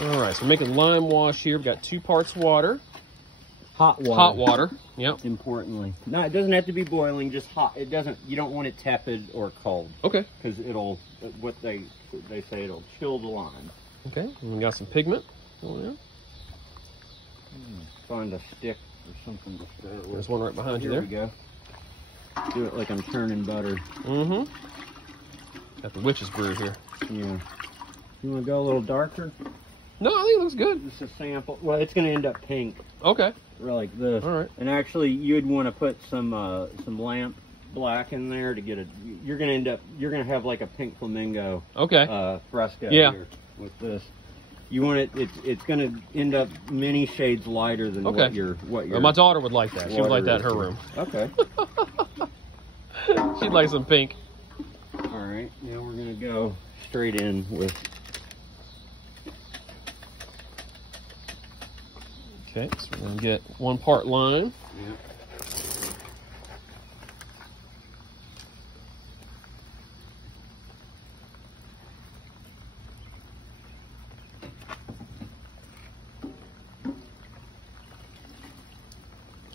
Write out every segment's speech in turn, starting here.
All right, so we're making lime wash here. We've got 2 parts water. Hot water. Hot water. Yep. Importantly. No, it doesn't have to be boiling, just hot. It doesn't, you don't want it tepid or cold. Okay. Because it'll, what they say, it'll chill the lime. Okay, and we got some pigment. Oh, yeah. Find a stick or something to stir it with. There's one right behind you there. Here we go. Do it like I'm turning butter. Mm-hmm. Got the witch's brew here. Yeah. You want to go a little darker? No, I think it looks good. Just a sample. Well, it's going to end up pink. Okay. Or like this. All right. And actually, you'd want to put some lamp black in there to get a. You're going to have like a pink flamingo. Okay. Fresco. Yeah. Here with this. You want it. It's going to end up many shades lighter than what your. Well, my daughter would like that. She would like that in her room. Okay. She'd like some pink. All right. Now we're going to go straight in with. Okay, so we're going to get 1 part lime. Yep.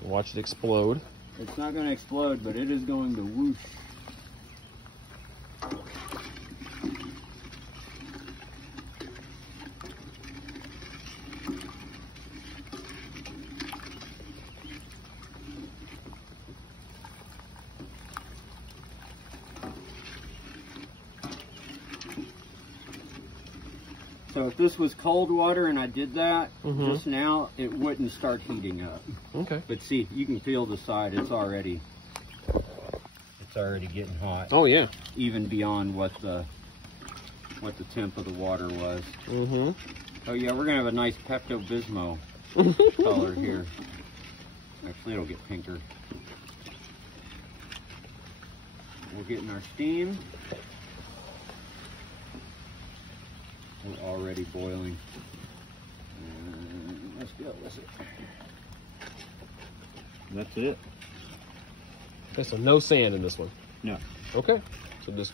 Watch it explode. It's not going to explode, but it is going to whoosh. So if this was cold water and I did that just now, it wouldn't start heating up. Okay. But see, you can feel the side. It's already getting hot. Oh yeah. Even beyond what the temp of the water was. Mm-hmm. Oh yeah, we're gonna have a nice Pepto-Bismol color here. Actually, it'll get pinker. We're getting our steam. We're already boiling. And let's go with it. That's it. Okay, so no sand in this one. No. Okay, so just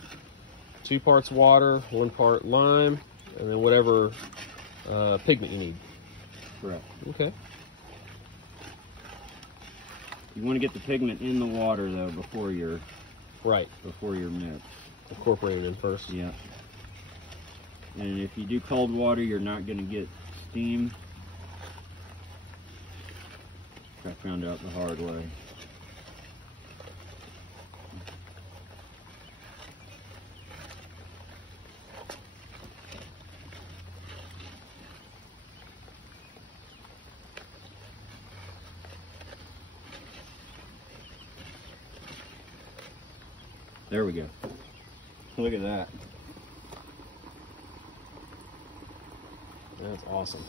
2 parts water, 1 part lime, and then whatever pigment you need. Correct. Okay. You want to get the pigment in the water though before you're mix. Incorporate it in first. Yeah. And if you do cold water, you're not going to get steam. I found out the hard way. There we go. Look at that. That's awesome.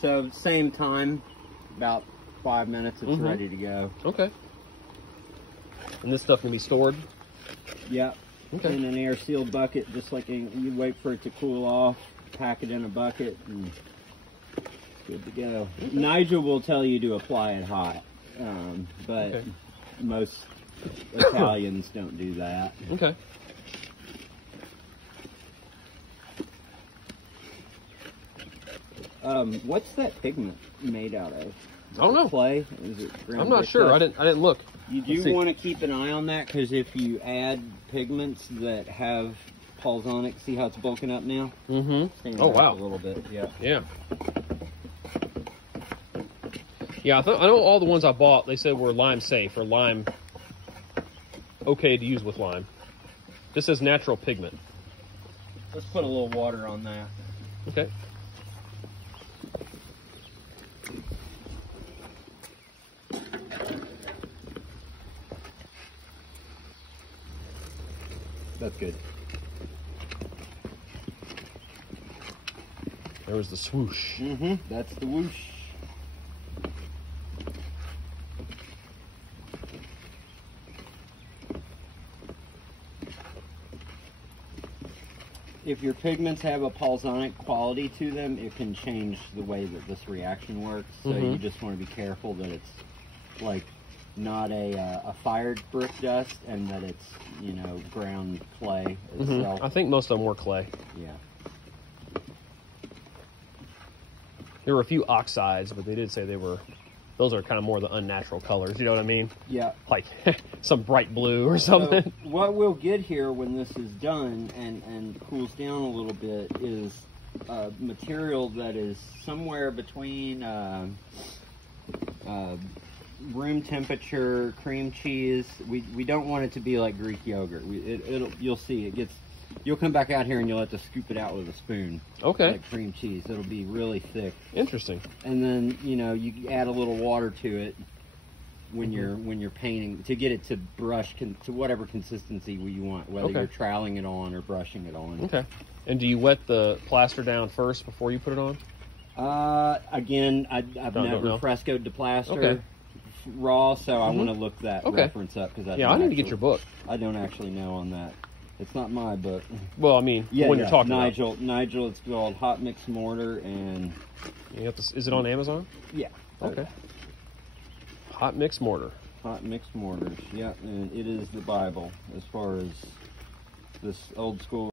So same time, about 5 minutes, it's ready to go. Okay. And this stuff can be stored? Yeah. Okay. In an air sealed bucket, just like you wait for it to cool off, pack it in a bucket, and it's good to go. Okay. Nigel will tell you to apply it hot, but most Italians don't do that. Okay. What's that pigment made out of? I don't know. Clay? Is it I'm not sure. I didn't look. You do want to keep an eye on that, because if you add pigments that have palsonic, see how it's bulking up now? Mm-hmm. Oh wow. A little bit. Yeah. Yeah. Yeah. I know all the ones I bought. They said were lime safe or lime okay to use with lime. This says natural pigment. Let's put a little water on that. Okay. That's good. There was the swoosh. That's the whoosh. If your pigments have a palsonic quality to them, it can change the way that this reaction works. So you just want to be careful that it's like not a fired brick dust, and that it's, you know, ground clay itself. I think most of them were clay. Yeah. There were a few oxides, but they did say those are kind of more the unnatural colors. You know what I mean? Yeah. Like some bright blue or something. So what we'll get here when this is done and cools down a little bit is material that is somewhere between room temperature cream cheese. We don't want it to be like Greek yogurt. You'll see it gets. You'll come back out here and you'll have to scoop it out with a spoon. Okay. Like cream cheese. It'll be really thick. Interesting. And then, you know, you add a little water to it when you're painting to get it to brush to whatever consistency you want, whether you're troweling it on or brushing it on. Okay. And do you wet the plaster down first before you put it on? Again, I've never frescoed the plaster raw, so I want to look that reference up because I need to get your book. I don't actually know on that. It's not my book. Well, I mean, when you're talking Nigel, it's called Hot Mix Mortar, and you have to, is it on Amazon? Yeah. Okay. Hot Mix Mortar. Hot Mix Mortars. Yeah, and it is the Bible as far as this old school